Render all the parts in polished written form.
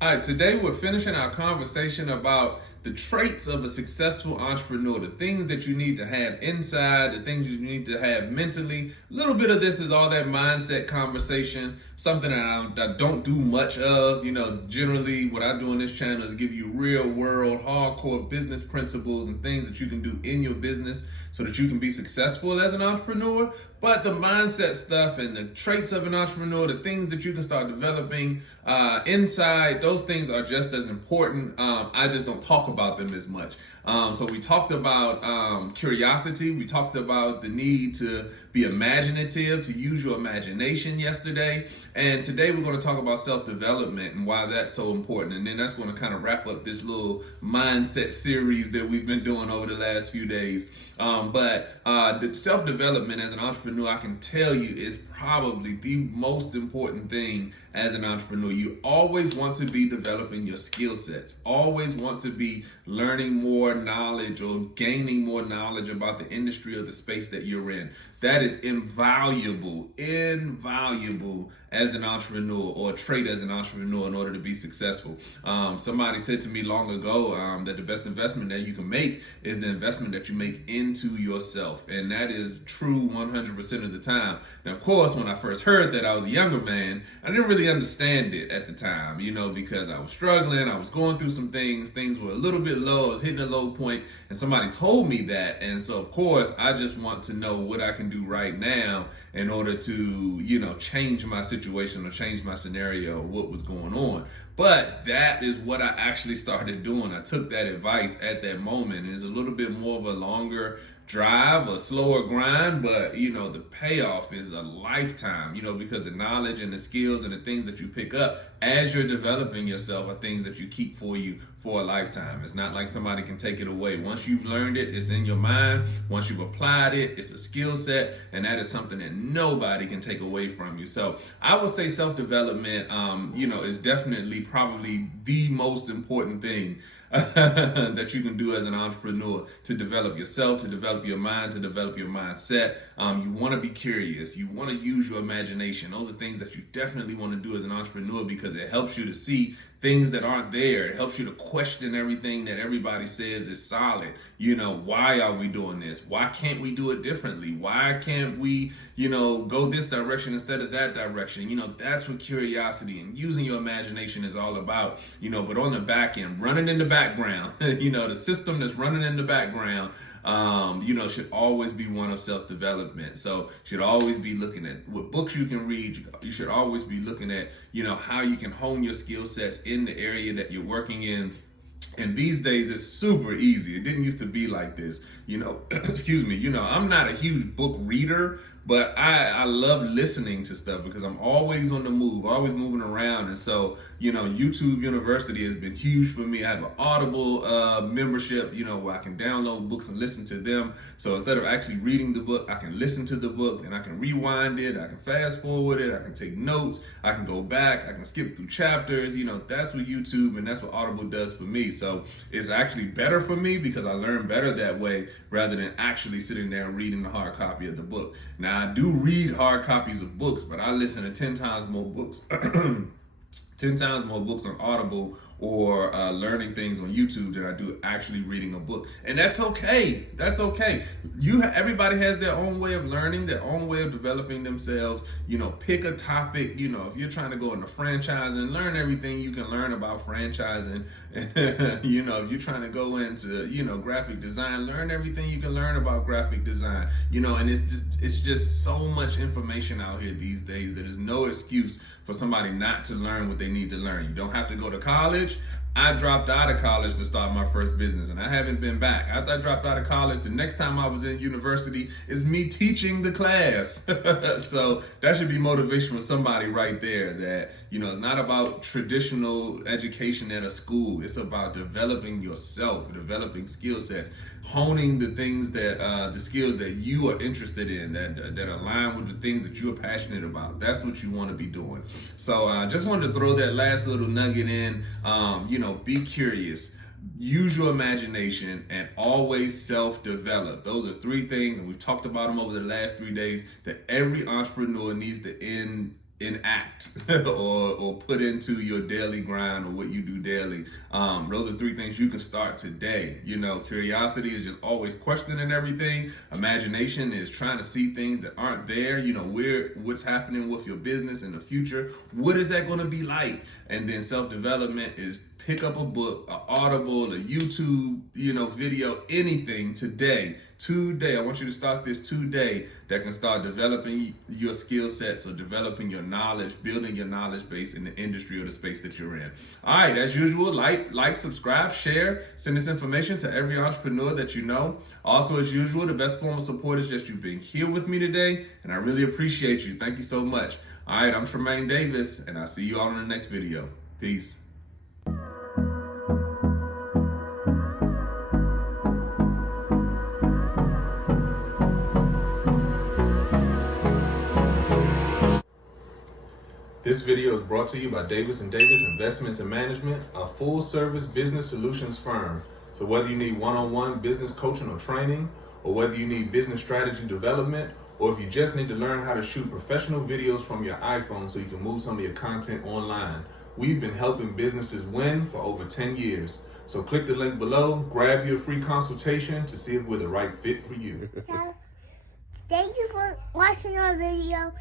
All right, today we're finishing our conversation about the traits of a successful entrepreneur, the things that you need to have inside, the things you need to have mentally. A little bit of this is all that mindset conversation, something that I don't do much of. Generally, what I do on this channel is give you real world, hardcore business principles and things that you can do in your business so that you can be successful as an entrepreneur. But the mindset stuff and the traits of an entrepreneur, the things that you can start developing inside, those things are just as important. I just don't talk about them as much. So we talked about curiosity. We talked about the need to be imaginative, to use your imagination yesterday. And today we're going to talk about self-development and why that's so important. And then that's going to kind of wrap up this little mindset series that we've been doing over the last few days. But the self-development as an entrepreneur, I can tell you, is probably the most important thing as an entrepreneur. You always want to be developing your skill sets, always want to be learning more knowledge or gaining more knowledge about the industry or the space that you're in. That is invaluable as an entrepreneur, or a trait as an entrepreneur, in order to be successful. Somebody said to me long ago that the best investment that you can make is the investment that you make into yourself. And that is true 100% of the time. Now, of course, when I first heard that, I was a younger man. I didn't really understand it at the time, because I was struggling. I was going through some things. Things were a little bit low. I was hitting a low point, and somebody told me that. And so, of course, I just want to know what I can do right now in order to, change my situation or change my scenario, what was going on. But that is what I actually started doing. I took that advice at that moment. It's a little bit more of a longer drive, a slower grind, but the payoff is a lifetime, because the knowledge and the skills and the things that you pick up as you're developing yourself are things that you keep for you for a lifetime. It's not like somebody can take it away. Once you've learned it, it's in your mind. Once you've applied it, it's a skill set, and that is something that nobody can take away from you. So I would say self-development, is definitely probably the most important thing that you can do as an entrepreneur, to develop yourself, to develop your mind, to develop your mindset. You want to be curious. You want to use your imagination. Those are things that you definitely want to do as an entrepreneur, because it helps you to see things that aren't there. It helps you to question everything that everybody says is solid. Why are we doing this? Why can't we do it differently? Why can't we, go this direction instead of that direction? That's what curiosity and using your imagination is all about, but on the back end, running in the background, the system that's running in the background, should always be one of self-development. So should always be looking at what books you can read. You should always be looking at, how you can hone your skill sets in the area that you're working in. And these days it's super easy. It didn't used to be like this, excuse me, I'm not a huge book reader, but I love listening to stuff because I'm always on the move, always moving around. And so, YouTube University has been huge for me. I have an Audible membership, where I can download books and listen to them. So instead of actually reading the book, I can listen to the book, and I can rewind it, I can fast forward it, I can take notes, I can go back, I can skip through chapters. That's what YouTube and that's what Audible does for me. So it's actually better for me because I learn better that way rather than actually sitting there and reading the hard copy of the book. Now, I do read hard copies of books, but I listen to 10 times more books 10 times more books on Audible or learning things on YouTube than I do actually reading a book. And that's okay. That's okay. Everybody has their own way of learning, their own way of developing themselves. Pick a topic. If you're trying to go into franchising, learn everything you can learn about franchising. If you're trying to go into, graphic design, learn everything you can learn about graphic design. And it's just so much information out here these days that there's no excuse for somebody not to learn what they need to learn. You don't have to go to college. I dropped out of college to start my first business, and I haven't been back. After I dropped out of college, the next time I was in university is me teaching the class. So that should be motivation for somebody right there, that, it's not about traditional education at a school. It's about developing yourself, developing skill sets, honing the things that, the skills that you are interested in, that align with the things that you're passionate about. That's what you want to be doing. So I just wanted to throw that last little nugget in. Be curious, use your imagination, and always self-develop. Those are three things, and we've talked about them over the last 3 days, that every entrepreneur needs to enact or put into your daily grind or what you do daily. Those are 3 things you can start today. You know, curiosity is just always questioning everything. Imagination is trying to see things that aren't there. You know, what's happening with your business in the future. What is that going to be like? And then self-development is pick up a book, an Audible, a YouTube, video, anything today. I want you to start this today that can start developing your skill sets or developing your knowledge, building your knowledge base in the industry or the space that you're in. All right, as usual, like, subscribe, share, send this information to every entrepreneur that you know. Also, as usual, the best form of support is just you being here with me today, and I really appreciate you. Thank you so much. All right, I'm Tremain Davis, and I'll see you all in the next video. Peace. This video is brought to you by Davis & Davis Investments and Management, a full-service business solutions firm. So whether you need one-on-one business coaching or training, or whether you need business strategy development, or if you just need to learn how to shoot professional videos from your iPhone so you can move some of your content online, we've been helping businesses win for over 10 years. So click the link below, grab your free consultation to see if we're the right fit for you. So, thank you for watching our video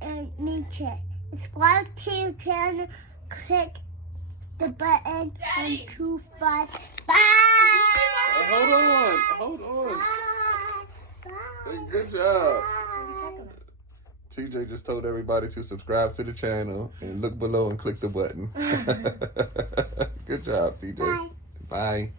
and subscribe to your channel, click the button, Daddy. 1, 2, 5. Bye! Hold on. Bye! Good job. Bye! TJ just told everybody to subscribe to the channel and look below and click the button. Good job, TJ. Bye. Bye.